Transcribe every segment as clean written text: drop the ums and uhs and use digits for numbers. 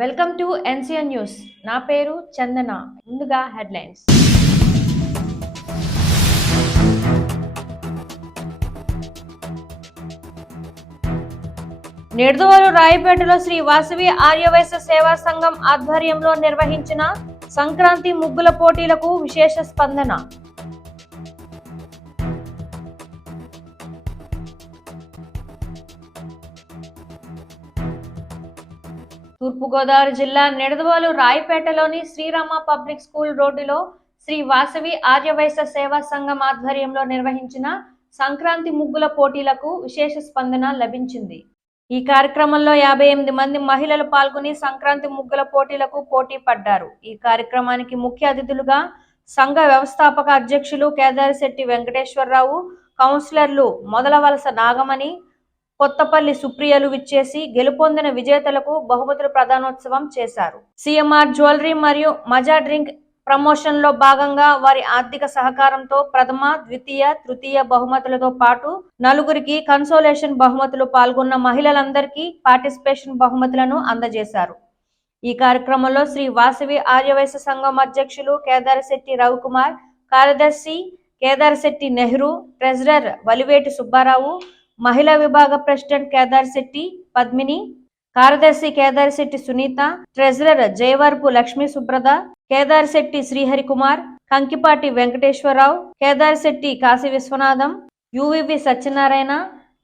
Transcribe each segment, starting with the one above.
Welcome to NCN news. నా పేరు చందన. ముందుగా హెడ్లైన్స్. నిడదవోలు రాయపేటలో శ్రీ వాసవి ఆర్యవైశ్య సేవా సంఘం ఆధ్వర్యంలో నిర్వహించిన సంక్రాంతి ముగ్గుల పోటీలకు విశేష స్పందన. తూర్పుగోదావరి జిల్లా నిడదవోలు రాయపేటలోని శ్రీరామ పబ్లిక్ స్కూల్ రోడ్డులో శ్రీ వాసవి ఆర్యవైశ్య సేవా సంఘం ఆధ్వర్యంలో నిర్వహించిన సంక్రాంతి ముగ్గుల పోటీలకు విశేష స్పందన లభించింది. ఈ కార్యక్రమంలో 58 మంది మహిళలు పాల్గొని సంక్రాంతి ముగ్గుల పోటీలకు పోటీ పడ్డారు. ఈ కార్యక్రమానికి ముఖ్య అతిథులుగా సంఘ వ్యవస్థాపక అధ్యక్షులు కేదారిశెట్టి వెంకటేశ్వరరావు, కౌన్సిలర్లు మొదలవలస నాగమణి, కొత్తపల్లి సుప్రియలు విచ్చేసి గెలుపొందిన విజేతలకు బహుమతుల ప్రదానోత్సవం చేశారు. సిఎంఆర్ జ్యువెలరీ మరియు మజా డ్రింక్ ప్రమోషన్ లో భాగంగా వారి ఆర్థిక సహకారంతో ప్రథమ, ద్వితీయ, తృతీయ బహుమతులతో పాటు నలుగురికి కన్సోలేషన్ బహుమతులు పాల్గొన్న మహిళలందరికీ పార్టిసిపేషన్ బహుమతులను అందజేశారు. ఈ కార్యక్రమంలో శ్రీ వాసవి ఆర్యవైశ్య సంఘం అధ్యక్షులు కేదారిశెట్టి రవికుమార్, కార్యదర్శి కేదారిశెట్టి నెహ్రూ, ట్రెజరర్ వలివేటి సుబ్బారావు, మహిళా విభాగ ప్రెసిడెంట్ కేదారిశెట్టి పద్మిని, కార్యదర్శి కేదారిశెట్టి సునీత, ట్రెజరర్ జయవర్పు లక్ష్మీ సుబ్రత, కేదారిశెట్టి శ్రీహరికుమార్, కంకిపాటి వెంకటేశ్వరరావు, కేదారిశెట్టి కాశీ విశ్వనాథం, యువివి సత్యనారాయణ,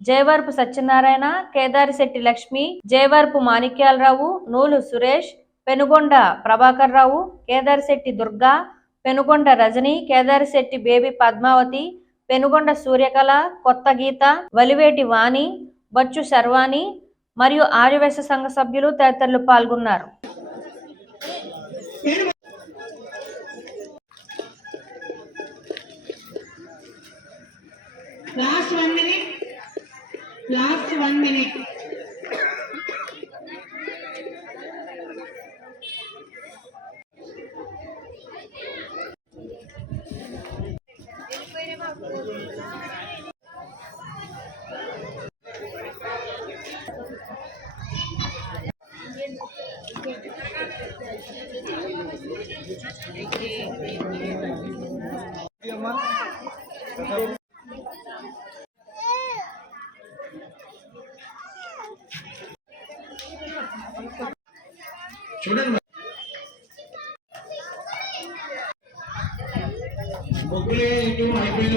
జయవర్పు సత్యనారాయణ, కేదారిశెట్టి లక్ష్మి, జయవర్పు మాణిక్యాలరావు, నూలు సురేష్, పెనుగొండ ప్రభాకర్ రావు, కేదారిశెట్టి దుర్గా, పెనుగొండ రజని, కేదారిశెట్టి బేబీ పద్మావతి, పెనుగొండ సూర్యకళ, కొత్త గీత, వలివేటి వాణి, బచ్చు శర్వాణి మరియు ఆర్యవైశ్య సంఘ సభ్యులు తదితరులు పాల్గొన్నారు. Last one minute. చూడండి ముగ్గులే అయిపోయిన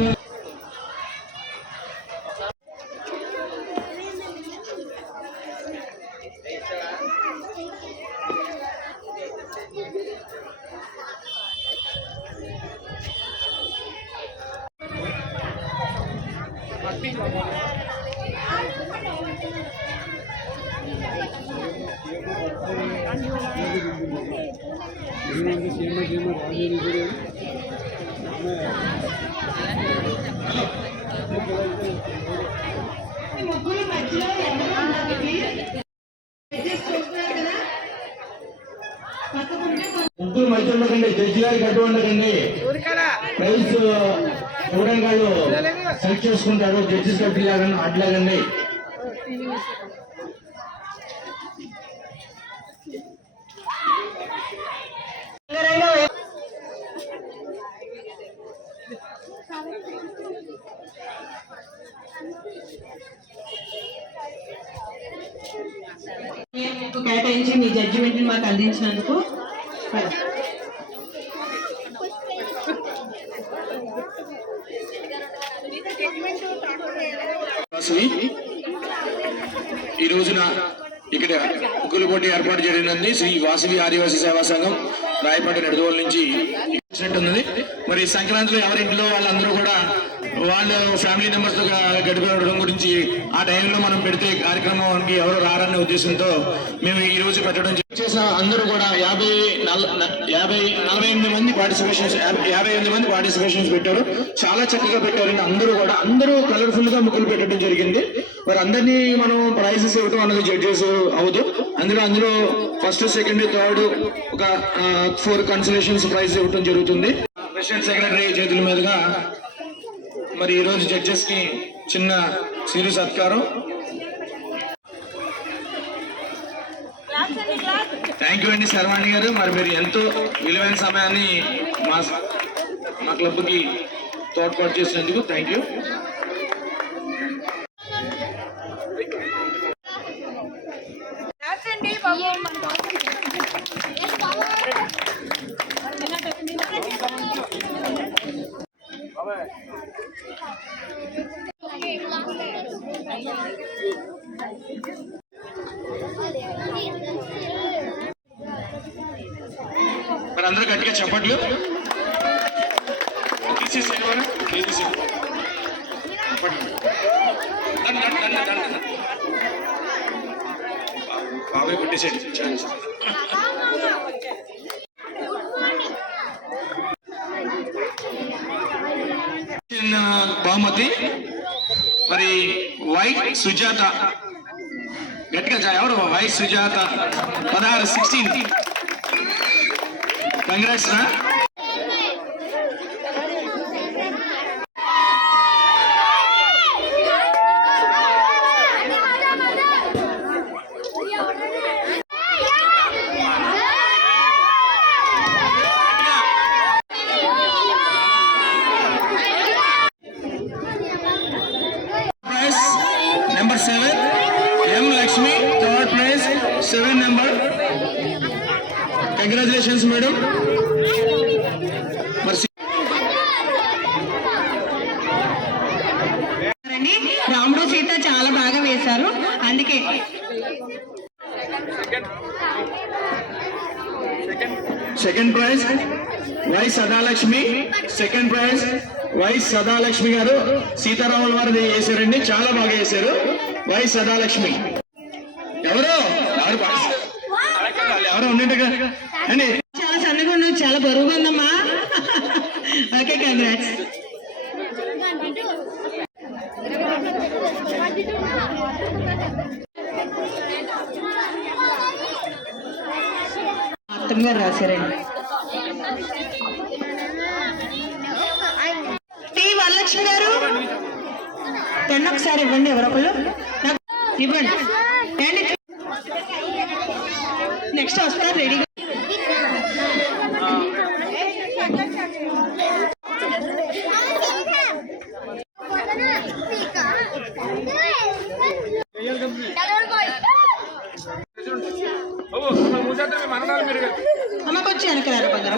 ముగ్గురు మధ్య ఉండకండి, జడ్జి గారికి అడ్డు ఉండకండి. ప్రైజ్ ఇవ్వడానికి వాళ్ళు సెలెక్ట్ చేసుకుంటారు. జడ్జిస్ అడ్డు లాగండి, అడ్లాగండి. కేటాయించి మీ జడ్జిమెంట్ మాకు అందించినందుకు ఈ రోజున ఇక్కడ ముగ్గుల పోటీ ఏర్పాటు జరిగినది శ్రీ వాసవి ఆదివాసీ సేవా సంఘం రాయపేట నిడదవోలు నుంచి ఉన్నది. మరి సంక్రాంతిలో ఎవరింట్లో వాళ్ళందరూ కూడా వాళ్ళ ఫ్యామిలీ మెంబర్స్ తో గడిపడం గురించి ఆ టైంలో మనం పెడితే కార్యక్రమానికి ఎవరు రారనే ఉద్దేశంతో మేము ఈ రోజు పెట్టడం చేసిన అందరూ కూడా 48 మంది పార్టిసిపేషన్స్ పెట్టారు. చాలా చక్కగా పెట్టారు. అందరూ కలర్ఫుల్ గా ముగ్గులు పెట్టడం జరిగింది. మరి అందరినీ మనం ప్రైజెస్ ఇవ్వడం అన్నది జడ్జెస్ అవదు. అందులో ఫస్ట్, సెకండ్, థర్డ్ ఒక 4 కన్సలేషన్స్ ప్రైజ్ ఇవ్వడం జరుగుతుంది. ప్రెసిడెంట్ సెక్రటరీ చేతుల మీదుగా మరి ఈ రోజు జడ్జెస్ కి చిన్న సిరి సత్కారం. థ్యాంక్ యూ అండి శర్వాణి గారు. మరి మీరు ఎంతో విలువైన సమయాన్ని మా క్లబ్కి తోడ్పాటు చేసినందుకు థ్యాంక్ యూ. మరి అందరూ గట్టిగా చెప్పట్లు. బాబాయ్ కొట్టేసేయండి. బహుమతి మరి వై సుజాత, గట్టిగా ఎవరు? వై సుజాత 16 కంగ్రాట్స్ రా. Number 7, M. Lakshmi, third prize, 7 number. Congratulations, madam. రాముడు సీత చాలా బాగా వేశారు, అందుకే. Second prize Y Sadalakshmi. Second prize Y Sadalakshmi గారు సీతారాముల వారు వేశారండి, చాలా బాగా వేశారు. వై సదాలక్ష్మి ఎవరు ఎవరు ఉన్నట్టుగా అండి. చాలా సన్నగా ఉన్నావు, చాలా బరువుగా ఉందమ్మా. Okay, congrats. మొత్తంగా రాశారండి. టి వరలక్ష్మి గారు పెన్ను ఒకసారి ఇవ్వండి, ఎవరొకళ్ళు ఇవ్వండి. నెక్స్ట్ వస్తారు రెడీగా. అమ్మకి వచ్చి వెనకరారు కొందరు.